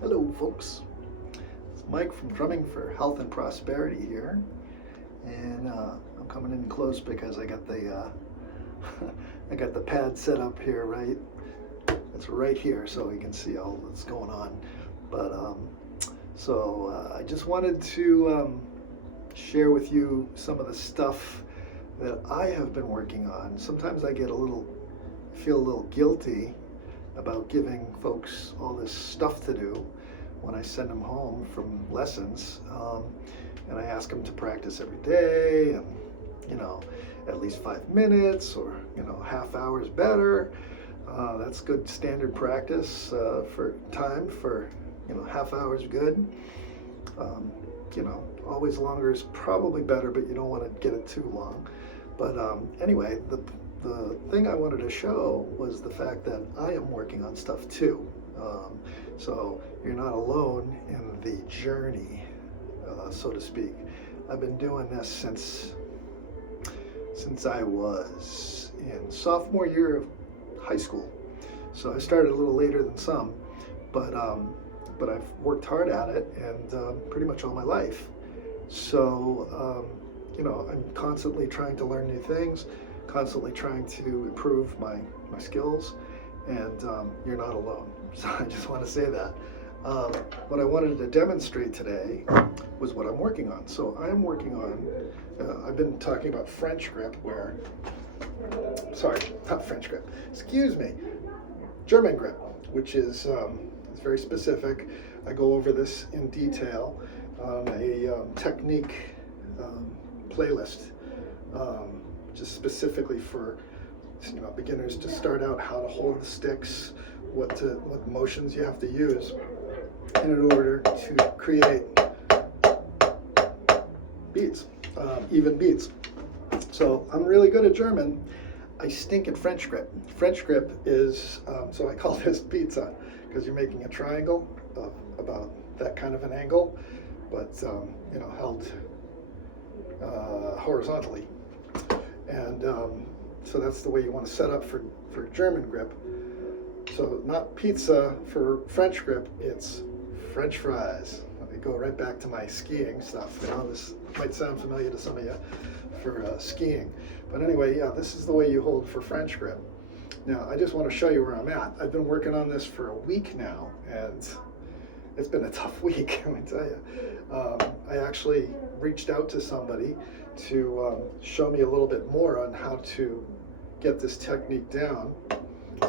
Hello, folks. It's Mike from Drumming for Health and Prosperity here, and I'm coming in close because I got the I got the pad set up here. Right, it's right here, so you can see all that's going on. But I just wanted to share with you some of the stuff that I have been working on. Sometimes I feel a little guilty about giving folks all this stuff to do when I send them home from lessons, and I ask them to practice every day, and at least 5 minutes, or half hour is better. That's good standard practice for time. For half hour is good. Always longer is probably better, but you don't want to get it too long. But anyway, the thing I wanted to show was the fact that I am working on stuff too. So you're not alone in the journey, so to speak. I've been doing this since I was in sophomore year of high school. So I started a little later than some, but I've worked hard at it, and pretty much all my life. So I'm constantly trying to learn new things, constantly trying to improve my skills, and you're not alone. So I just want to say that. What I wanted to demonstrate today was what I'm working on. So I'm working on, I've been talking about French grip, sorry, not French grip, excuse me, German grip, which is it's very specific. I go over this in detail on a technique playlist, just specifically for beginners to start out, how to hold the sticks, what motions you have to use in order to create beats, even beats. So I'm really good at German. I stink at French grip. French grip is, so I call this pizza, because you're making a triangle of about that kind of an angle, but held horizontally. And so that's the way you want to set up for German grip. So not pizza for French grip, it's French fries. Let me go right back to my skiing stuff. This might sound familiar to some of you for skiing. But anyway, yeah, this is the way you hold for French grip. Now, I just want to show you where I'm at. I've been working on this for a week now, and it's been a tough week, let me tell you. I actually reached out to somebody to show me a little bit more on how to get this technique down.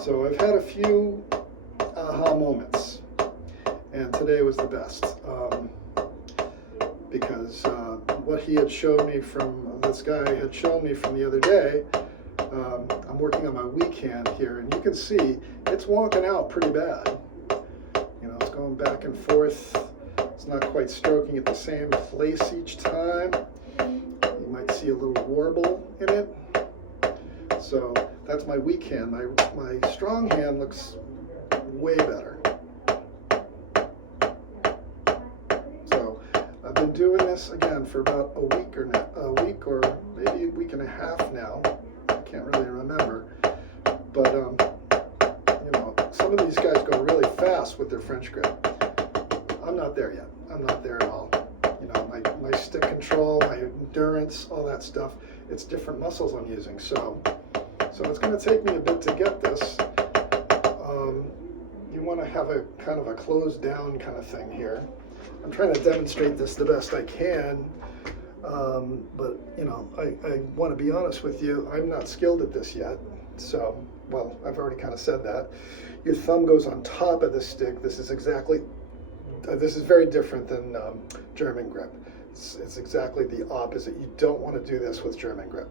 So I've had a few aha moments, and today was the best, because what he had shown me from, this guy had shown me from the other day, I'm working on my weak hand here, and you can see it's wonking out pretty bad. It's going back and forth. It's not quite stroking at the same place each time. You might see a little warble in it. So that's my weak hand. My strong hand looks way better. So I've been doing this again for about a week or maybe a week and a half now. I can't really remember. But some of these guys go really fast with their French grip. I'm not there yet. I'm not there at all. My stick control, my endurance, all that stuff, it's different muscles I'm using. So it's going to take me a bit to get this. You want to have a kind of a closed down kind of thing here. I'm trying to demonstrate this the best I can, but I want to be honest with you, I'm not skilled at this yet. So, well, I've already kind of said that. Your thumb goes on top of the stick. This is very different than German grip. It's exactly the opposite. You don't want to do this with German grip.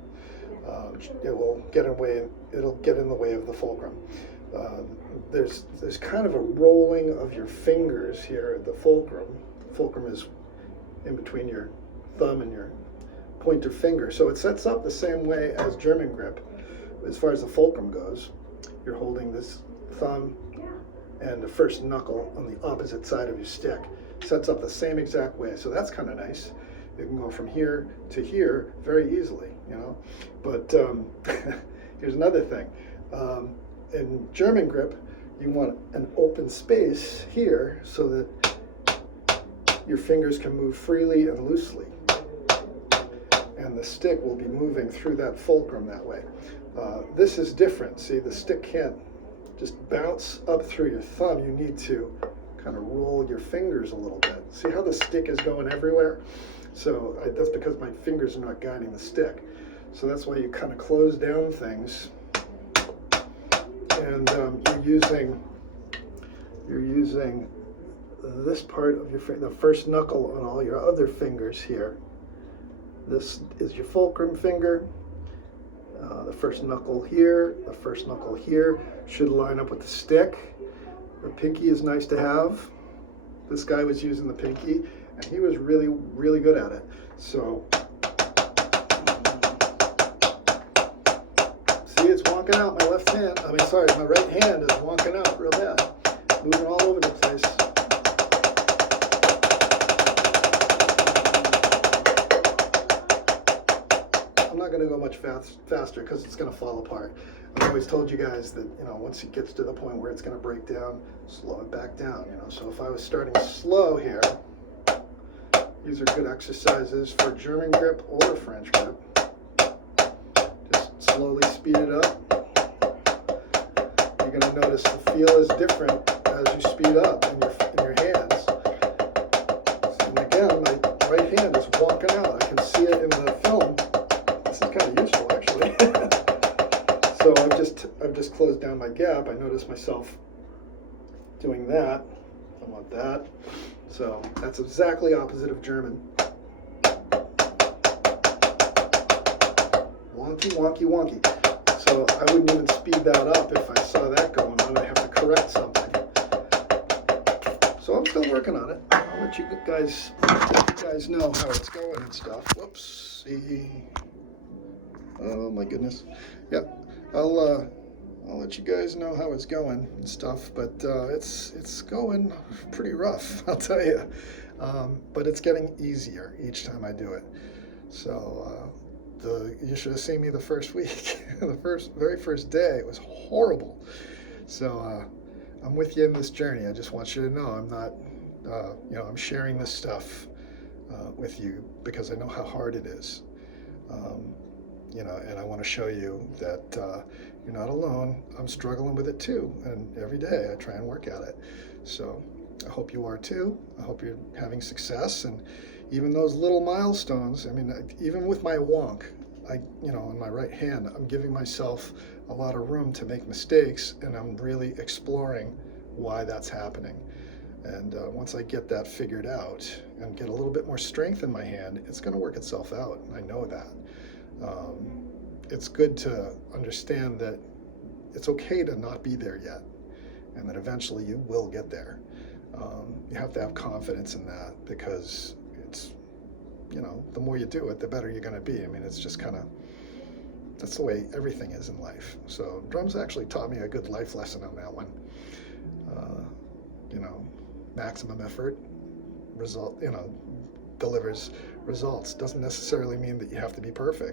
It will get it'll get in the way of the fulcrum. There's kind of a rolling of your fingers here at the fulcrum. Fulcrum is in between your thumb and your pointer finger. So it sets up the same way as German grip. As far as the fulcrum goes, you're holding this thumb and the first knuckle on the opposite side of your stick. Sets up the same exact way. So that's kind of nice. You can go from here to here very easily, But here's another thing. In German grip, you want an open space here so that your fingers can move freely and loosely. And the stick will be moving through that fulcrum that way. This is different. See, the stick can't just bounce up through your thumb. You need to kind of roll your fingers a little bit. See how the stick is going everywhere? So that's because my fingers are not guiding the stick. So that's why you kind of close down things, and you're using this part of your finger, the first knuckle on all your other fingers here. This is your fulcrum finger. The first knuckle here, the first knuckle here should line up with the stick. The pinky is nice to have. This guy was using the pinky, and he was really, really good at it. So, see, it's wonking out. My left hand, my right hand is wonking out real bad. Moving all over the place. I'm not going to go much faster because it's going to fall apart. I've always told you guys that, once it gets to the point where it's going to break down, slow it back down, So if I was starting slow here, these are good exercises for German grip or French grip. Just slowly speed it up. You're going to notice the feel is different as you speed up in your hands. And again, my right hand is wonking out. I can see it in the film. This is kind of useful, actually. So I've just closed down my gap. I noticed myself doing that. I want that. So that's exactly opposite of German. Wonky, wonky, wonky. So I wouldn't even speed that up if I saw that going on. I'd have to correct something. So I'm still working on it. I'll let you guys know how it's going and stuff. Whoops. Oh my goodness. Yep. I'll let you guys know how it's going and stuff, but it's going pretty rough, I'll tell you. But it's getting easier each time I do it. So you should have seen me the first week. The very first day, it was horrible. So I'm with you in this journey. I just want you to know I'm not, I'm sharing this stuff with you because I know how hard it is. And I want to show you that you're not alone. I'm struggling with it too, and every day I try and work at it. So I hope you are too. I hope you're having success, and even those little milestones. Even with my wonk, in my right hand, I'm giving myself a lot of room to make mistakes, and I'm really exploring why that's happening. And once I get that figured out and get a little bit more strength in my hand, it's going to work itself out. I know that. It's good to understand that it's okay to not be there yet, and that eventually you will get there. You have to have confidence in that, because it's, the more you do it, the better you're going to be. It's just that's the way everything is in life. So drums actually taught me a good life lesson on that one. Maximum effort delivers results. Doesn't necessarily mean that you have to be perfect.